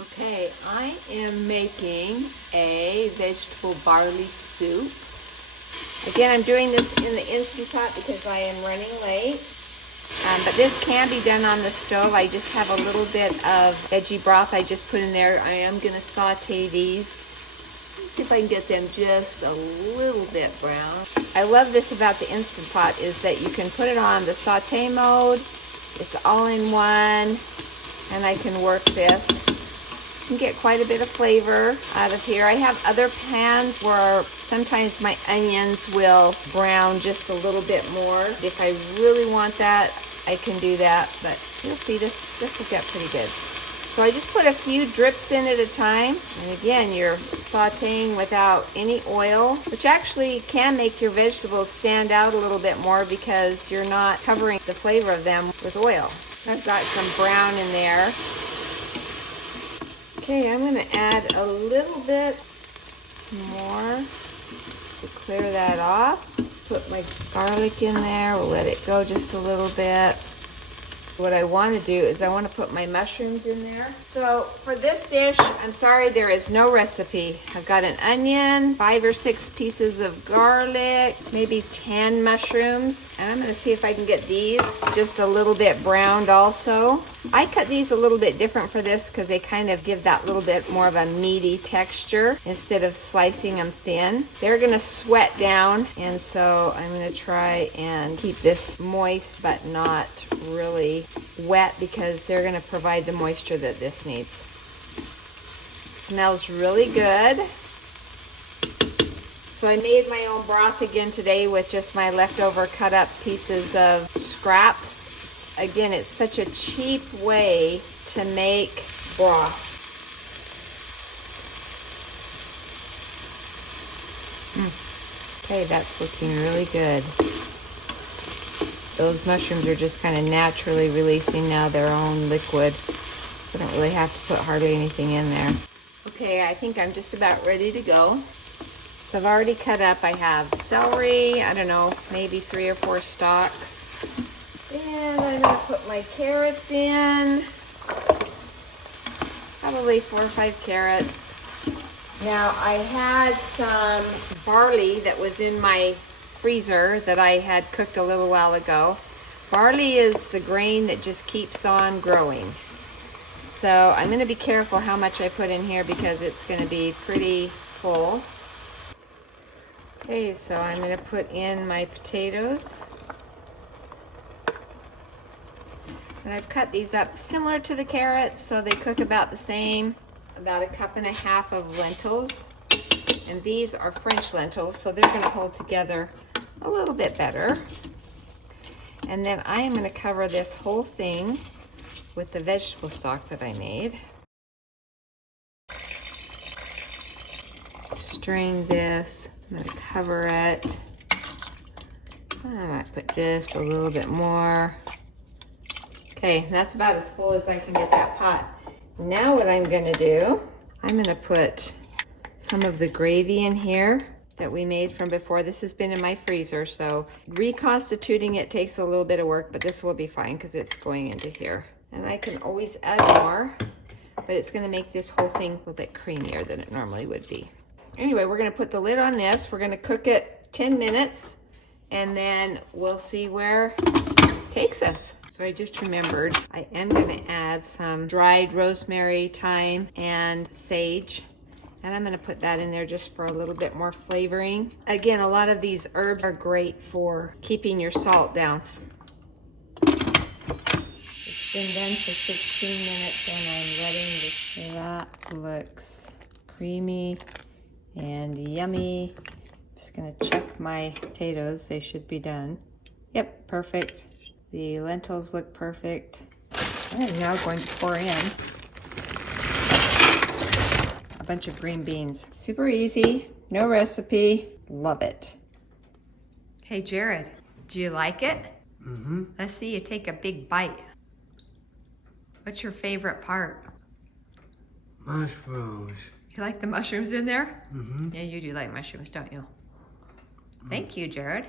Okay, I am making a vegetable barley soup. Again, I'm doing this in the Instant Pot because I am running late. But this can be done on the stove. I just have a little bit of veggie broth I just put in there. I am going to saute these. Let's see if I can get them just a little bit brown. I love this about the Instant Pot is that you can put it on the saute mode. It's all in one, and I can work this. You can get quite a bit of flavor out of here. I have other pans where sometimes my onions will brown just a little bit more. If I really want that, I can do that, but you'll see this will get pretty good. So I just put a few drips in at a time. And again, you're sauteing without any oil, which actually can make your vegetables stand out a little bit more because you're not covering the flavor of them with oil. I've got some brown in there. Okay, I'm going to add a little bit more just to clear that off. Put my garlic in there. We'll let it go just a little bit. What I want to do is I want to put my mushrooms in there. So for this dish, I'm sorry, there is no recipe. I've got an onion, 5 or 6 pieces of garlic, maybe 10 mushrooms. And I'm going to see if I can get these just a little bit browned also. I cut these a little bit different for this because they kind of give that little bit more of a meaty texture instead of slicing them thin. They're going to sweat down, and so I'm going to try and keep this moist but not really wet because they're going to provide the moisture that this needs. Smells really good. So I made my own broth again today with just my leftover cut up pieces of scraps. Again, it's such a cheap way to make broth. Okay, that's looking really good. Those mushrooms are just kind of naturally releasing now their own liquid. I don't really have to put hardly anything in there. Okay, I think I'm just about ready to go. So I've already cut up, I have celery, I don't know, maybe 3 or 4 stalks. And I'm going to put my carrots in. Probably 4 or 5 carrots. Now I had some barley that was in my freezer that I had cooked a little while ago. Barley is the grain that just keeps on growing. So I'm going to be careful how much I put in here because it's going to be pretty full. Okay, so I'm going to put in my potatoes. And I've cut these up similar to the carrots, so they cook about the same. About 1.5 cups of lentils. And these are French lentils, so they're going to hold together a little bit better. And then I am going to cover this whole thing with the vegetable stock that I made. Strain this. I'm going to cover it. I might put just a little bit more. Okay, that's about as full as I can get that pot. Now what I'm going to do, I'm going to put some of the gravy in here that we made from before. This has been in my freezer, so reconstituting it takes a little bit of work, but this will be fine because it's going into here. And I can always add more, but it's going to make this whole thing a little bit creamier than it normally would be. Anyway, we're going to put the lid on this. We're going to cook it 10 minutes, and then we'll see where it takes us. So I just remembered I am going to add some dried rosemary, thyme, and sage. And I'm going to put that in there just for a little bit more flavoring. Again, a lot of these herbs are great for keeping your salt down. It's been done for 16 minutes and I'm letting this. That looks creamy and yummy. I'm just going to check my potatoes. They should be done. Yep, perfect. The lentils look perfect. I'm now going to pour in a bunch of green beans. Super easy, no recipe, love it. Hey Jared, do you like it? Mm-hmm. Let's see you take a big bite. What's your favorite part? Mushrooms. You like the mushrooms in there? Mm-hmm. Yeah, you do like mushrooms, don't you? Thank you, Jared.